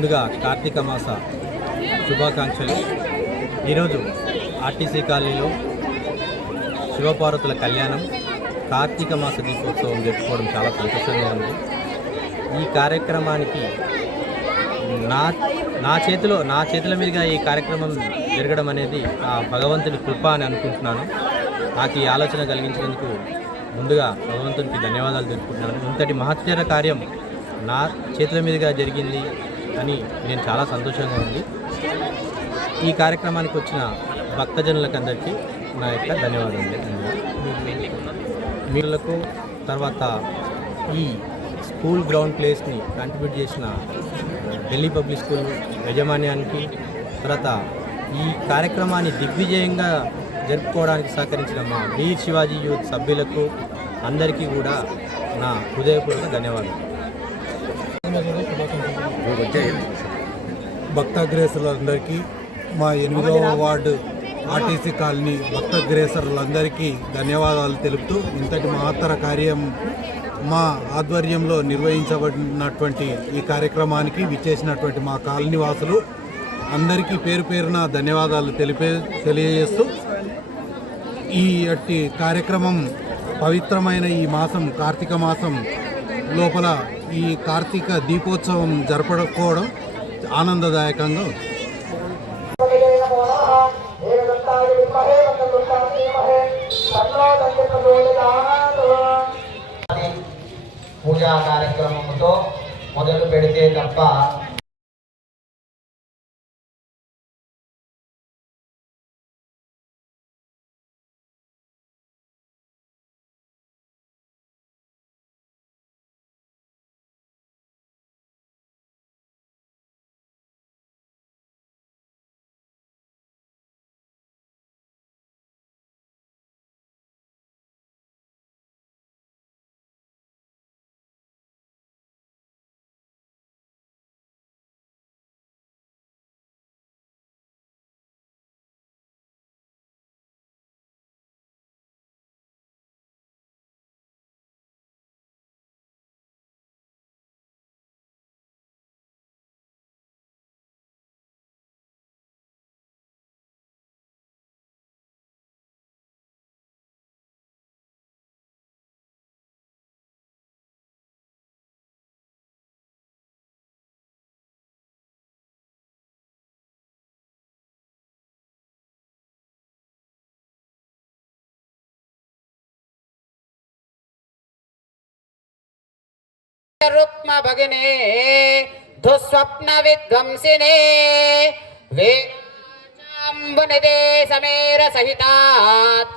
ముందుగా కార్తీక మాస శుభాకాంక్షలు. ఈరోజు ఆర్టీసీ కాలనీలో శివపార్వతుల కళ్యాణం కార్తీక మాస దీపోత్సవం జరుపుకోవడం చాలా సంతోషంగా ఉంది. ఈ కార్యక్రమానికి నా నా చేతిలో నా చేతుల మీదుగా ఈ కార్యక్రమం జరగడం అనేది ఆ భగవంతుని కృప అని అనుకుంటున్నాను. నాకు ఈ ఆలోచన కలిగించినందుకు ముందుగా భగవంతునికి ధన్యవాదాలు తెలుపుకుంటున్నాను. ఇంతటి మహత్తర కార్యం నా చేతుల మీదుగా జరిగింది. అని నేను చాలా సంతోషంగా ఉంది. ఈ కార్యక్రమానికి వచ్చిన భక్తజనులకు అందరికీ నా యొక్క ధన్యవాదాలు. మీరులకు తర్వాత ఈ స్కూల్ గ్రౌండ్ ప్లేస్ని కంట్రిబ్యూట్ చేసిన ఢిల్లీ పబ్లిక్ స్కూల్ యాజమాన్యానికి తర్వాత ఈ కార్యక్రమాన్ని దిగ్విజయంగా జరుపుకోవడానికి సహకరించిన మా వీర్ శివాజీ యూత్ సభ్యులకు అందరికీ కూడా నా హృదయపూర్వక ధన్యవాదాలు. భక్తగ్రేసులందరికీ మా ఎనిమిదవ వార్డు ఆర్టీసీ కాలనీ భక్తగ్రేసరులందరికీ ధన్యవాదాలు తెలుపుతూ ఇంతటి మహత్తర కార్యం మా ఆధ్వర్యంలో నిర్వహించబడినటువంటి ఈ కార్యక్రమానికి విచ్చేసినటువంటి మా కాలనీ వాసులు అందరికీ పేరు పేరున ధన్యవాదాలు తెలిపే తెలియజేస్తూ ఈ అట్టి కార్యక్రమం పవిత్రమైన ఈ మాసం కార్తీక మాసం లోపల ఈ కార్తీక దీపోత్సవం జరపకపోవడం ఆనందదాయకంగా ఉంది. పూజా కార్యక్రమంతో మొదలు పెడితే తప్ప रुक्म भगिने दुस्वप्न विध्वंसिने वेदाम्बुनिदे समेर सहितात्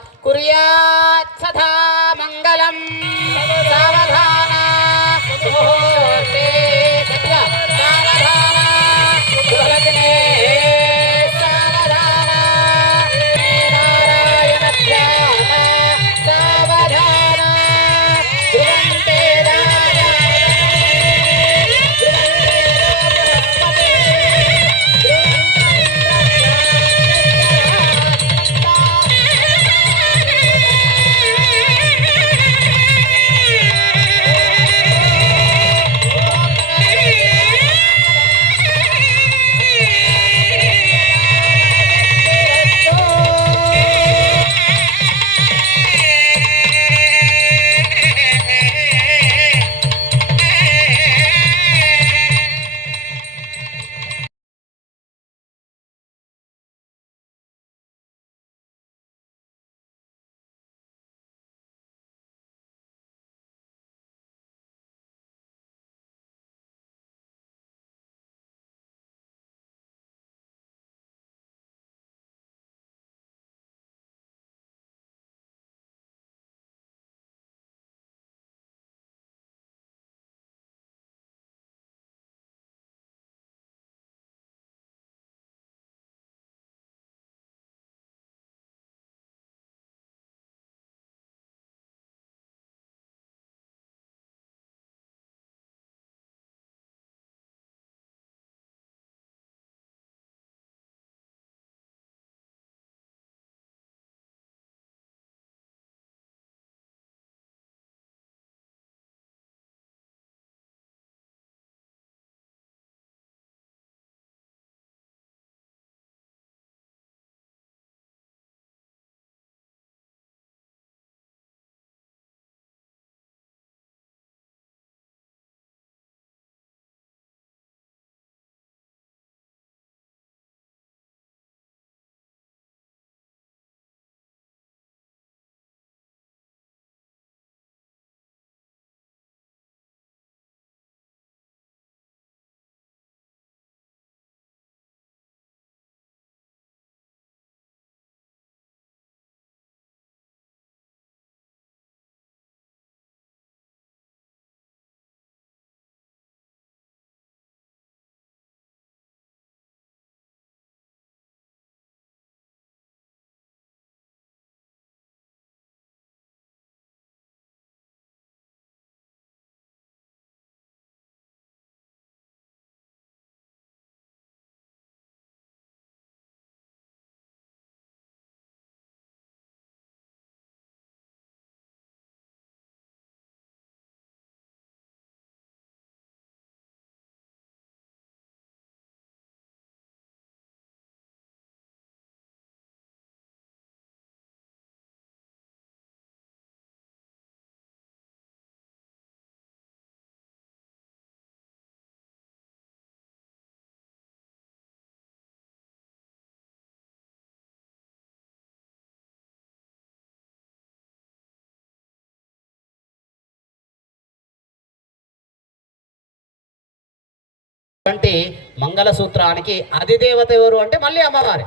వంటి మంగళసూత్రానికి అధిదేవత ఎవరు అంటే మళ్ళీ అమ్మవారే.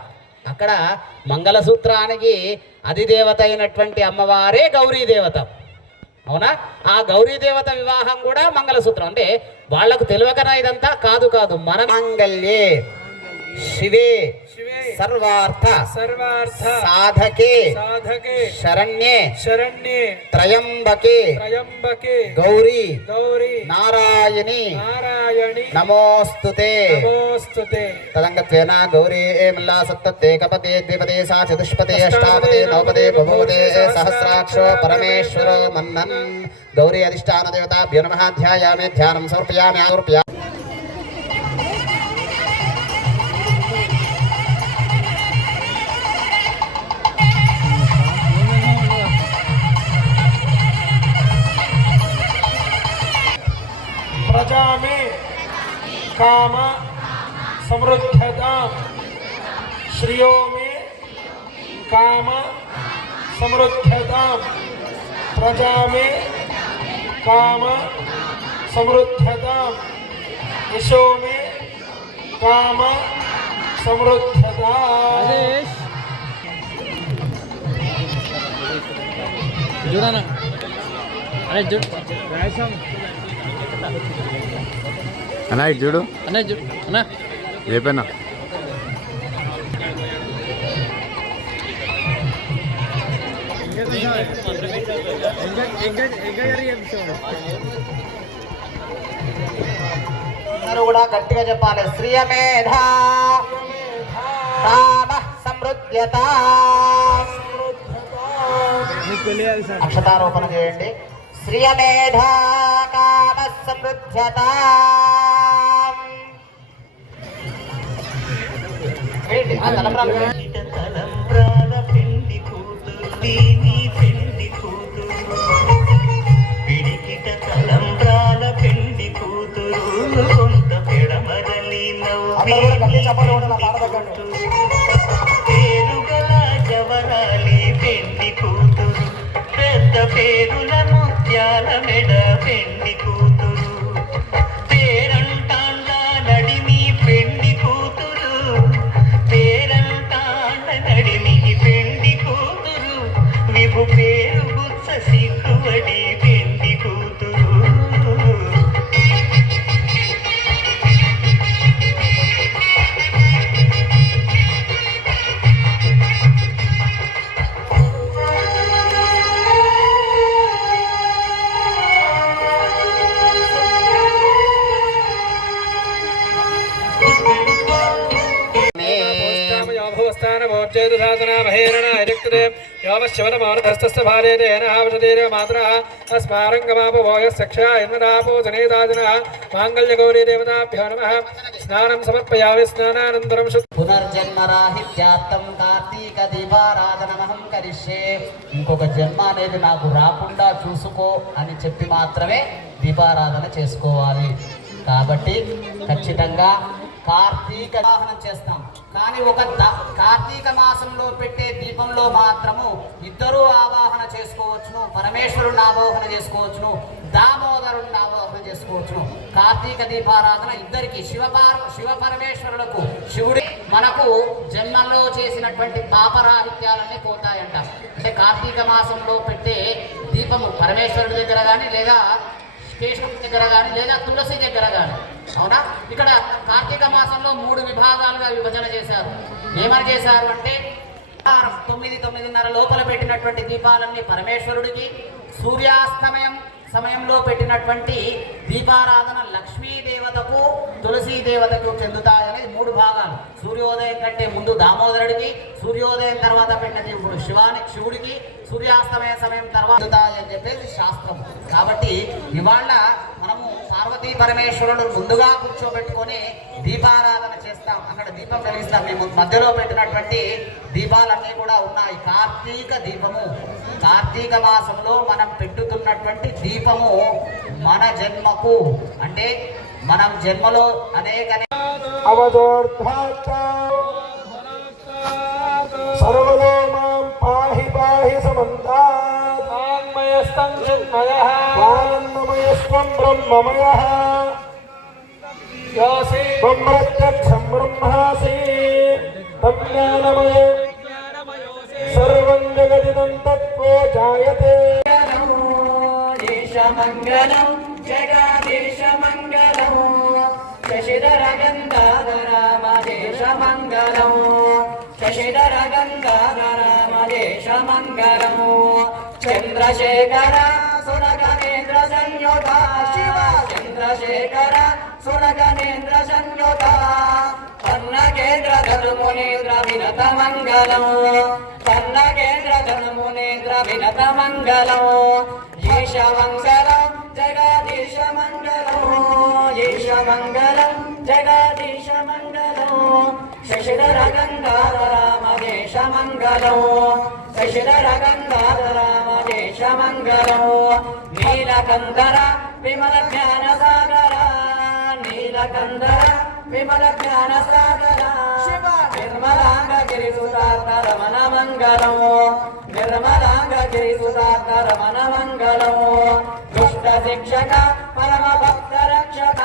అక్కడ మంగళసూత్రానికి అధిదేవత అయినటువంటి అమ్మవారే గౌరీ దేవత. అవునా? ఆ గౌరీ దేవత వివాహం కూడా మంగళసూత్రం. అంటే వాళ్ళకు తెలియకనా ఇదంతా? కాదు కాదు. మన మంగళ్యే. శివే సర్వార్థ సర్వార్థ సాధకే సాధకే శరణ్యే శరణ్యే త్రయంబకే త్రయంబకే గౌరీ గౌరీ నారాయణి నారాయణి నమోస్తుతే నమోస్తుతే తదంగత్వేన గౌరీ ఏమల్లా సప్తతే కపతే ద్విపదే సా చతుష్పదే అష్టాపదే నవపదే బహుపదే సహస్రాక్షో పరమేశ్వరో మన్నన్ గౌరీ అధిష్టాన దేవతాభ్యో నమః ధ్యాయామి ధ్యానం సమర్పయామి సమర్పయామి प्रजा काम समृद्धता श्रियो मे काम समृद्धता प्रजा मे काम समृद्धता यशो मे काम समृद्धता जुड़ा ना। अरे जुड़। राय అన్నా ఇటు చూడు. అన్న చూడు. అన్న. రేపేనా అందరూ కూడా గట్టిగా చెప్పాలి. శ్రియమేధ కామ సమృద్ధ్యత. అక్షతారోపణ చేయండి. శ్రియమేధ కామ తలంబ్రాలు కూతురు కూతురు పిడికిట తలంబ్రాల కూతురు కొంత పెడమరలి. పేరుగల జవరాలి కూతురు పెద్ద పేరుల ముత్యాల మెడ పెళ్ళి కూతురు మాంగళ్యగౌరీదేవతాభ్యో నమ స్నానం సమర్పయామి స్నానానంతరం శుద్ధ పునర్జన్మరాహిత్యార్థం కార్తీక దీపారాధనమహం కరిష్యే. ఇంకొక జన్మ అనేది నాకు రాకుండా చూసుకో అని చెప్పి మాత్రమే దీపారాధన చేసుకోవాలి. కాబట్టి ఖచ్చితంగా కార్తీక వాహనం చేస్తాం. కానీ ఒక కార్తీక మాసంలో పెట్టే దీపంలో మాత్రము ఇద్దరూ ఆవాహన చేసుకోవచ్చును పరమేశ్వరుడు ఆవాహన చేసుకోవచ్చును దామోదరుడు ఆవాహన చేసుకోవచ్చును. కార్తీక దీపారాధన ఇద్దరికి శివపార్ శివ పరమేశ్వరులకు శివుడి మనకు జన్మలో చేసినటువంటి పాపరాహిత్యాలన్నీ పోతాయంట. అంటే కార్తీక మాసంలో పెట్టే దీపము పరమేశ్వరుడి దగ్గర కానీ లేదా కేశవుడి దగ్గర కానీ లేదా తులసి దగ్గర కానీ అవునా? ఇక్కడ కార్తీక మాసంలో మూడు విభాగాలుగా విభజన చేశారు. ఏమని చేశారు అంటే తొమ్మిది తొమ్మిదిన్నర లోపల పెట్టినటువంటి దీపాలన్నీ పరమేశ్వరుడికి సూర్యాస్తమయం సమయంలో పెట్టినటువంటి దీపారాధన లక్ష్మీ దేవతకు తులసీ దేవతకు చెందుతాయనేది మూడు భాగాలు. సూర్యోదయం కంటే ముందు దామోదరుడికి సూర్యోదయం తర్వాత పెట్టిన ఇప్పుడు శివానికి శివుడికి సూర్యాస్తమయ సమయం తర్వాత అని చెప్పేసి శాస్త్రం కాబట్టి ఇవాళ మనము పార్వతీ పరమేశ్వరుడు ముందుగా కూర్చోబెట్టుకొని దీపారాధన చేస్తాం. అక్కడ దీపం వెలిగిస్తాం. మేము మధ్యలో పెట్టినటువంటి దీపాలన్నీ కూడా ఉన్నాయి. కార్తీక దీపము. కార్తీక మాసంలో మనం పెట్టుతున్నటువంటి దీపము మన జన్మకు. అంటే మనం జన్మలో అనేక అవధోర్ధాచ వాంగ్మయస్తం చిన్మయః వానందమయస్వం బ్రహ్మమయః ప్రత్యక్షం బ్రహ్మాసి. తజ్ఞానమయో. సర్వం జగదిదం తత్వో జాయతే. దేశమంగళం జగదేశమంగళం. శశిధర గంగాధరామ దేశమంగళం శశిధర గంగాధరామ చంద్రశేఖర సురగణేంద్ర సంయుత శివ చంద్రశేఖర సురగణేంద్ర సంయుత పన్నగేంద్ర ధనుమునేంద్ర వినత మంగళం. పన్నగేంద్ర ధనుమునేంద్ర వినత మంగళం. ఈశ మంగళం జగదీశ మంగళం. ఈశ మంగళం జగదీశ మంగళం. శశిధర గంగాధరామదేశ మంగళం శశిధర గంగాధరామదేశ మంగళం నీలకందర విమల జ్ఞాన సాగర నీలకందర విమల జ్ఞాన సాగర శివ నిర్మలాంగ గిరిసుతార్థ రమణ మంగళం నిర్మలాంగ గిరిసుతార్థ రమణ మంగళం దుష్ట శిక్షక పరమ భక్త రక్షక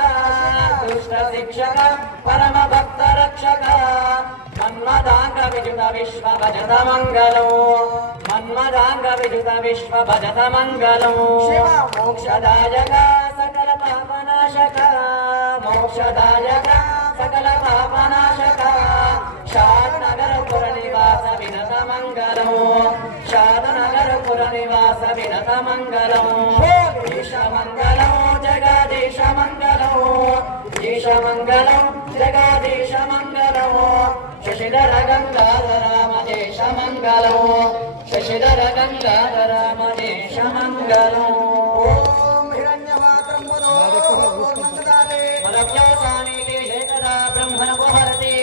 దుష్ట శిక్షక పరమ భక్త రక్షక మన్మదాంగ విజుత విశ్వ భజత మంగళం మన్మదాంగ విజుత విశ్వ భజత మంగళం మోక్షదాయక సకల పాపనాశక మోక్షదాయక సకల పాపనాశక షాదనగర పుర నివాస వినత మంగళం షాదనగర పుర నివాస వినత మంగళం ఈశ మంగళం జగదీశ మంగళం ఈశ మంగళం జగదీశ మంగళం శశిధర గంగాధరామ దేశ మంగళం శశిధర గంగాధరామ దేశ మంగళం ఓం హిరణ్యమాత్రం వదో మదవ్యాసాని కేశేతదా బ్రహ్మణోహరతి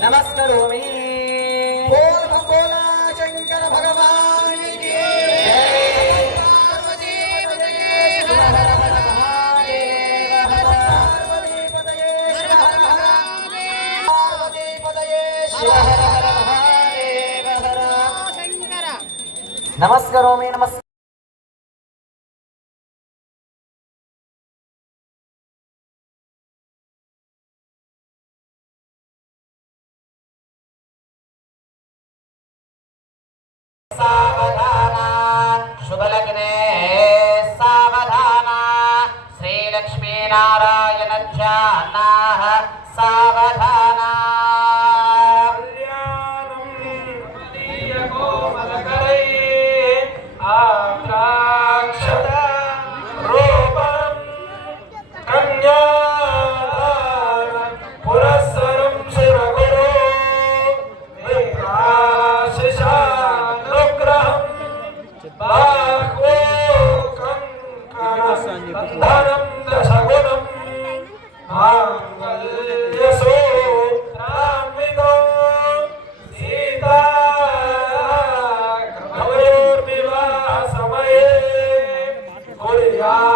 నమస్కరోమి. శంకర. భగవాన్ నమస్కరోమి నమస్ and out 와.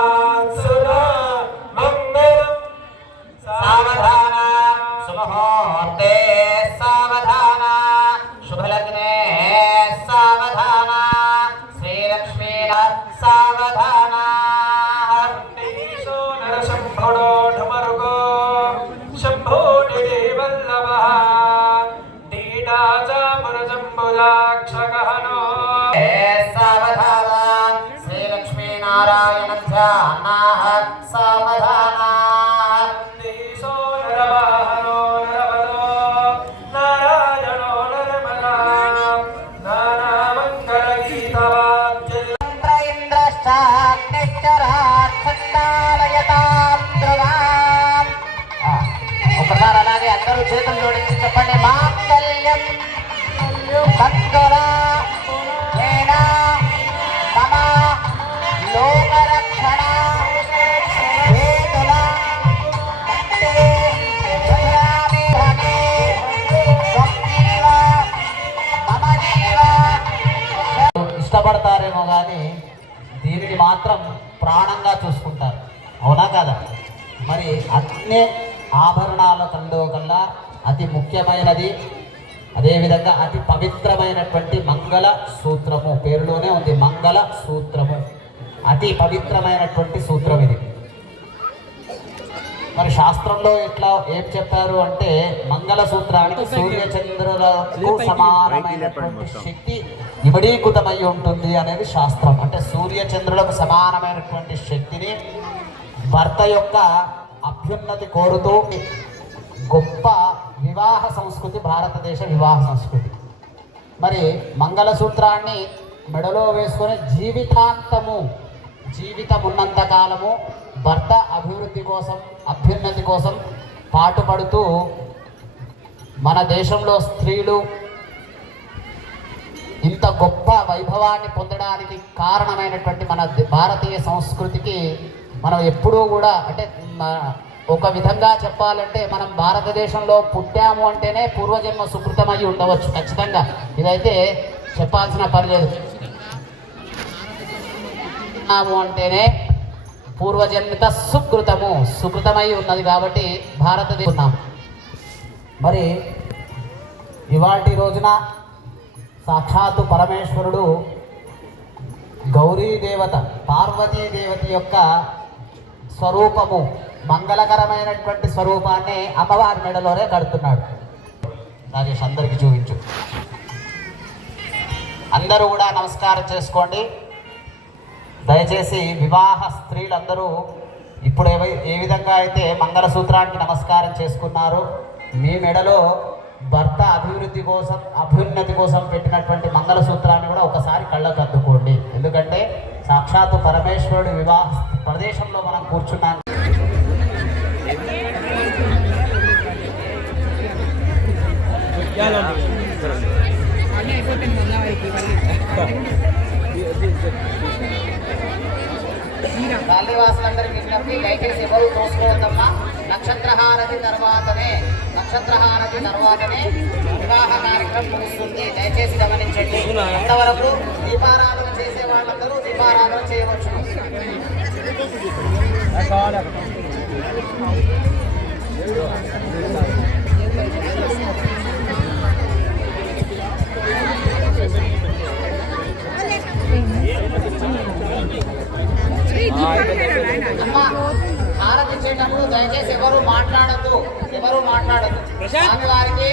ఒకసారి అలాగే అందరూ చేతులు జోడించి చెప్పండి. మాంగళ్యం భక్తుల మమ లోకరక్షణ ఇష్టపడతారేమో కానీ దీనికి మాత్రం ప్రాణంగా చూసుకుంటారు అవునా కదా మరి అన్ని ఆభరణాల కల్లా అతి ముఖ్యమైనది అదేవిధంగా అతి పవిత్రమైనటువంటి మంగళ సూత్రము. పేరులోనే ఉంది మంగళ సూత్రము. అతి పవిత్రమైనటువంటి సూత్రం ఇది. మరి శాస్త్రంలో ఎట్లా ఏం చెప్పారు అంటే మంగళ సూత్రానికి సూర్య చంద్రులకు సమానమైనటువంటి శక్తి ఇమడీకృతమై ఉంటుంది అనేది శాస్త్రం. అంటే సూర్య చంద్రులకు సమానమైనటువంటి శక్తిని భర్త యొక్క అభ్యున్నతి కోరుతూ గొప్ప వివాహ సంస్కృతి భారతదేశ వివాహ సంస్కృతి. మరి మంగళసూత్రాన్ని మెడలో వేసుకొని జీవితాంతము జీవితం ఉన్నంత కాలము భర్త అభివృద్ధి కోసం అభ్యున్నతి కోసం పాటుపడుతూ మన దేశంలో స్త్రీలు ఇంత గొప్ప వైభవాన్ని పొందడానికి కారణమైనటువంటి మన భారతీయ సంస్కృతికి మనం ఎప్పుడూ కూడా అంటే ఒక విధంగా చెప్పాలంటే మనం భారతదేశంలో పుట్టాము అంటేనే పూర్వజన్మ సుకృతమై ఉండవచ్చు ఖచ్చితంగా ఇదైతే చెప్పాల్సిన పని లేదు అంటేనే పూర్వజన్మిత సుకృతము సుకృతమై ఉన్నది కాబట్టి భారతదేశం ఉన్నాం. మరి ఇవాటి రోజున సాక్షాత్తు పరమేశ్వరుడు గౌరీ దేవత పార్వతీ దేవత యొక్క స్వరూపము మంగళకరమైనటువంటి స్వరూపాన్ని అమ్మవారి మెడలోనే కడుతున్నాడు. రాజేష్ అందరికి చూపించు. అందరూ కూడా నమస్కారం చేసుకోండి. దయచేసి వివాహ స్త్రీలందరూ ఇప్పుడు ఏ ఏ విధంగా అయితే మంగళసూత్రానికి నమస్కారం చేసుకున్నారో మీ మెడలో భర్త అభివృద్ధి కోసం అభ్యున్నతి కోసం పెట్టినటువంటి మంగళసూత్రాన్ని కూడా ఒకసారి కళ్ళకు అద్దుకోండి. ఎందుకంటే సాక్షాత్తు పరమేశ్వరుడు వివాహ ప్రదేశంలో మనం కూర్చున్నాం. కాళీవాసులందరికీ విజ్ఞప్తి దయచేసి ఎవరు చూసుకోవద్దమ్మా నక్షత్రహారతి తర్వాతనే నక్షత్రహారతి తర్వాతనే వివాహ కార్యక్రమం ముగుస్తుంది. దయచేసి గమనించండి. అంతవరకు దీపారాధన చేసే వాళ్ళందరూ దీపారాధన చేయవచ్చు. అమ్మా దయచేసి ఎవరు మాట్లాడద్దు. ఎవరు మాట్లాడద్దు. స్వామి వారికి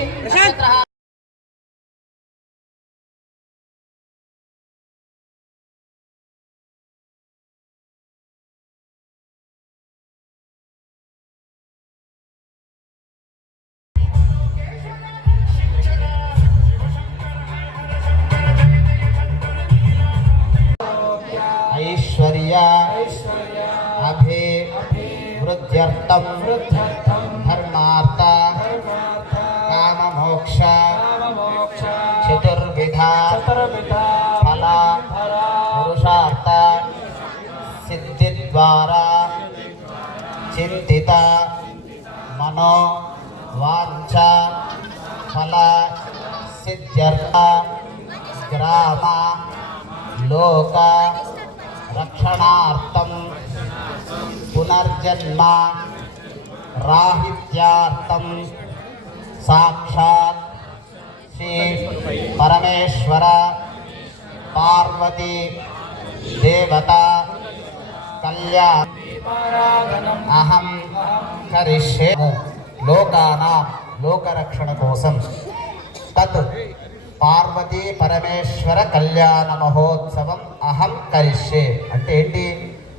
काम मोक्ष चतुर्विधा। फल। पुरुषार्थ। सिद्धि द्वारा चिंतिता मनो। वांछा फल। सिद्ध्यर्थ। ग्राम। लोक। रक्षणार्थम। पुनर्जन्म। राहित्यार्थम। సాక్షాత్ శ్రీ పరమేశ్వర పార్వతీ దేవత కళ్యాణ అహం కరిష్యే లోకానా లోకరక్షణ కోసం తత్ పార్వతీ పరమేశ్వర కళ్యాణ మహోత్సవం అహం కరిష్యే అంటే ఏంటి?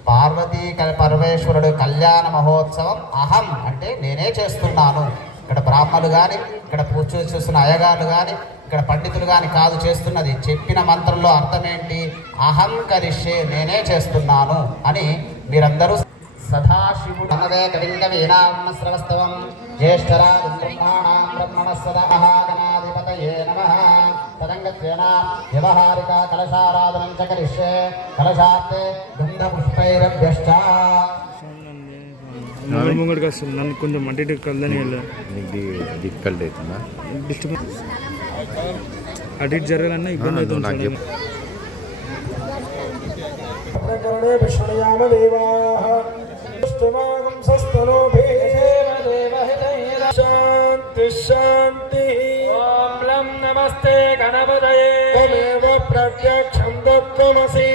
పార్వతీ క- పరమేశ్వరుడు కళ్యాణ మహోత్సవం అహం అంటే నేనే చేస్తున్నాను. ఇక్కడ బ్రాహ్మణులు కానీ ఇక్కడ పూజ చేస్తున్న అయ్యగారులు కానీ ఇక్కడ పండితులు కానీ కాదు చేస్తున్నది. చెప్పిన మంత్రంలో అర్థం ఏంటి నేనే చేస్తున్నాను అని మీరందరూ సదాశివుడు నమదే కళింగ వీణాం శ్రవస్తవం. జ్యేష్ఠరాజం బ్రహ్మాణాం బ్రహ్మణస్సద మహాగణాధిపతయే వ్యవహారిక కలశారాధనం చ కరిష్యే. కలశాత్తే గంధపుష్పైరభ్యశ్చ ముంగడు ముంగడికి వస్తుంది నన్ను కొంచెం మంటి కలదని వెళ్ళాను డిఫికల్ట్ అవుతుందా? డిస్టర్బెన్స్ అటు ఇటు జరగాలన్నా ఇబ్బంది అవుతుంది శాంతి శాంతి నమస్తే గణపతయే. ప్రత్యక్షం దత్తమసీ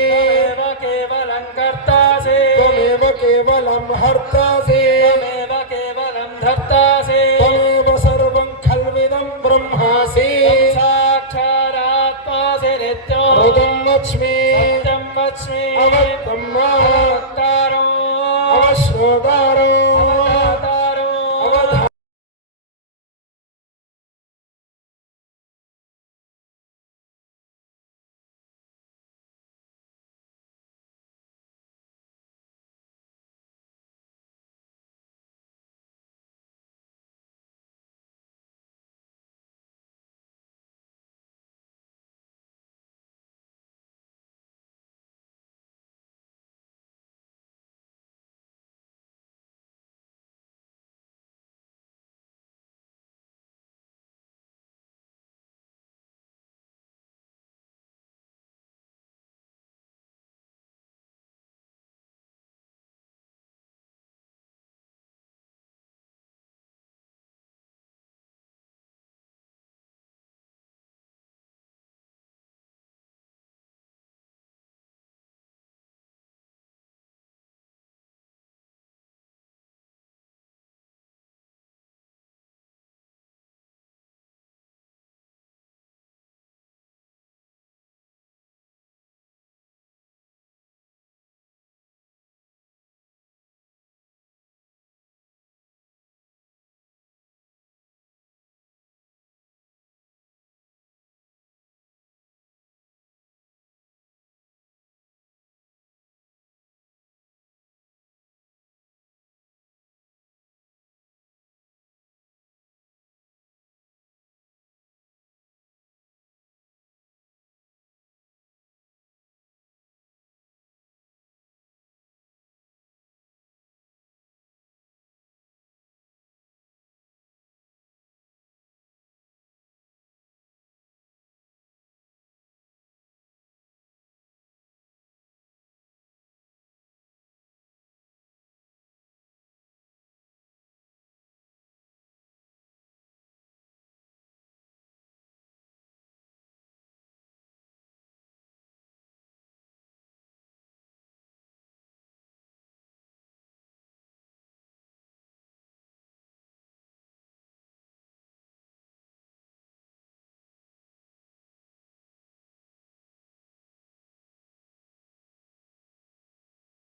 केवलं हर्तासि त्वमेव केवलं धर्तासि त्वमेव सर्वं खल्विदं ब्रह्मासि साक्षादात्मासि नित्यं हृदं वच्मि सत्यं वच्मि अवक्तं वा अवश्रोदारो